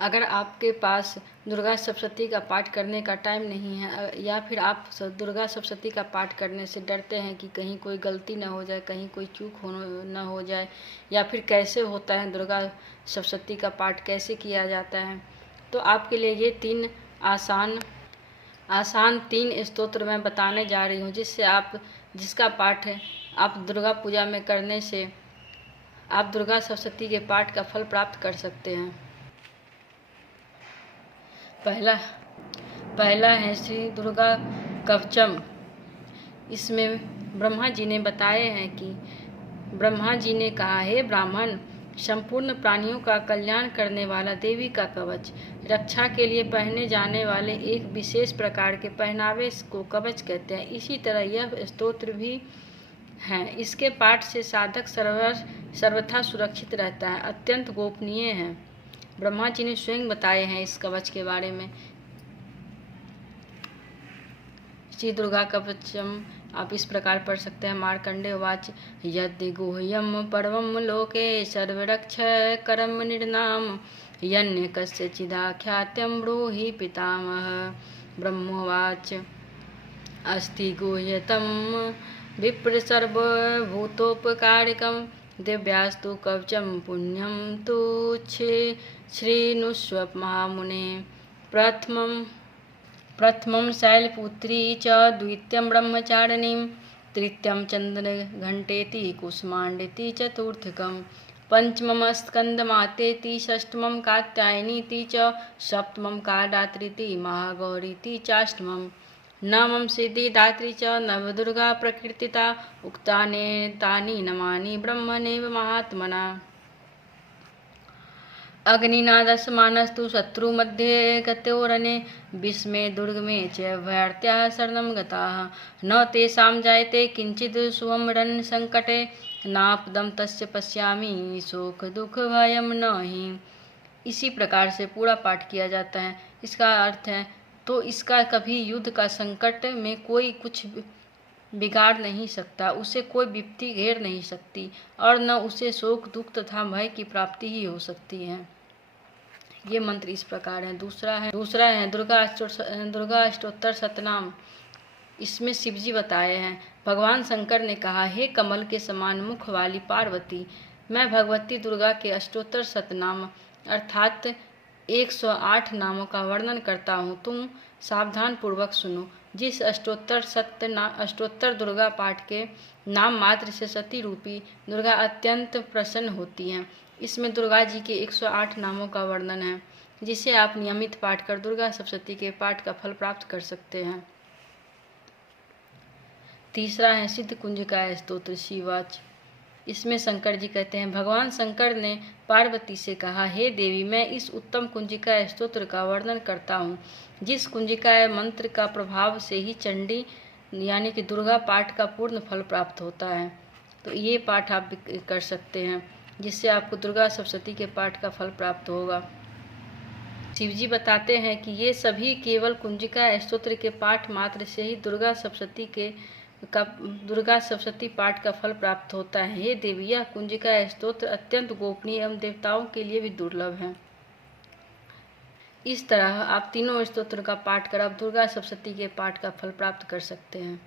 अगर आपके पास दुर्गा सप्तशती का पाठ करने का टाइम नहीं है या फिर आप दुर्गा सप्तशती का पाठ करने से डरते हैं कि कहीं कोई गलती ना हो जाए, कहीं कोई चूक ना हो जाए, या फिर कैसे होता है दुर्गा सप्तशती का पाठ कैसे किया जाता है, तो आपके लिए ये तीन आसान 3 स्तोत्र मैं बताने जा रही हूँ, जिसका पाठ है आप दुर्गा पूजा में करने से आप दुर्गा सप्तशती के पाठ का फल प्राप्त कर सकते हैं। पहला है श्री दुर्गा कवचम। इसमें ब्रह्मा जी ने बताए हैं कि ब्रह्मा जी ने कहा, हे ब्राह्मण, संपूर्ण प्राणियों का कल्याण करने वाला देवी का कवच, रक्षा के लिए पहने जाने वाले एक विशेष प्रकार के पहनावे को कवच कहते हैं। इसी तरह यह स्तोत्र भी है। इसके पाठ से साधक सर्वथा सुरक्षित रहता है, अत्यंत गोपनीय है। ब्रह्मा जी ने स्वयं बताए हैं इस कवच के बारे में। श्री दुर्गा कवचम आप इस प्रकार पढ़ सकते हैं। मार्कंडेय उवाच यदि गुह्यम परमं लोके सर्वरक्ष करम निर्नाम यन्य कस्यचिदाख्यात्यं ब्रूहि पितामह। ब्रह्मोवाच अस्ति गुह्यतम विप्र सर्वभूतोपकारकं दिव्यास्तु कवचम पुण्यम तु श्रीनुष्व महामुने। प्रथमं शैलपुत्री च द्वितीयं ब्रह्मचारिणी तृतीयं चन्द्रघण्टेति कुष्माण्डेति चतुर्थकं पंचमं स्कन्दमातेति षष्ठमं कात्यायनीति च सप्तमं कालरात्रीति महागौरीति चाष्टमं नवमं सिद्धिदात्री च नवदुर्गा प्रकीर्तिता उक्तानि नमानि ब्रह्मणेव महात्मना। अग्निना दशमानस्तु शत्रुमध्ये गत्योरणे विस्मे दुर्गमे च भयार्त्याः शरणं गताः न तेषां जायते किंचित् सुवम्रन् संकटे नापदं तस्य पश्यामि शोक दुख भयं नहि। इसी प्रकार से पूरा पाठ किया जाता है। इसका अर्थ है तो इसका कभी युद्ध का संकट में कोई कुछ बिगाड़ नहीं सकता, उसे कोई विपत्ति घेर नहीं सकती और न उसे शोक दुख तथा भय की प्राप्ति ही हो सकती है। ये मंत्र इस प्रकार है। दूसरा है दुर्गा अष्टोत्तर शतनाम। इसमें शिवजी बताए हैं। भगवान शंकर ने कहा, हे कमल के समान मुख वाली पार्वती, मैं भगवती दुर्गा के अष्टोत्तर शतनाम अर्थात 108 नामों का वर्णन करता हूँ। तुम सावधान पूर्वक सुनो। जिस अष्टोत्तर दुर्गा पाठ के नाम मात्र से सती रूपी दुर्गा अत्यंत प्रसन्न होती हैं। इसमें दुर्गा जी के 108 नामों का वर्णन है, जिसे आप नियमित पाठ कर दुर्गा सप्तशती के पाठ का फल प्राप्त कर सकते हैं। तीसरा है सिद्ध कुंजिका स्तोत्र शिवाच। इसमें शंकर जी कहते हैं, भगवान शंकर ने पार्वती से कहा, हे देवी, मैं इस उत्तम कुंजिका स्तोत्र का वर्णन करता हूँ, जिस कुंजिका मंत्र का प्रभाव से ही चंडी यानी कि दुर्गा पाठ का पूर्ण फल प्राप्त होता है। तो ये पाठ आप कर सकते हैं, जिससे आपको दुर्गा सप्तशती के पाठ का फल प्राप्त होगा। शिवजी बताते हैं कि ये सभी केवल कुंजिका स्तोत्र के पाठ मात्र से ही दुर्गा सप्तशती पाठ का फल प्राप्त होता है। हे देवी, यह कुंजिका स्तोत्र अत्यंत गोपनीय एवं देवताओं के लिए भी दुर्लभ है। इस तरह आप तीनों स्तोत्र का पाठ कर आप दुर्गा सप्तशती के पाठ का फल प्राप्त कर सकते हैं।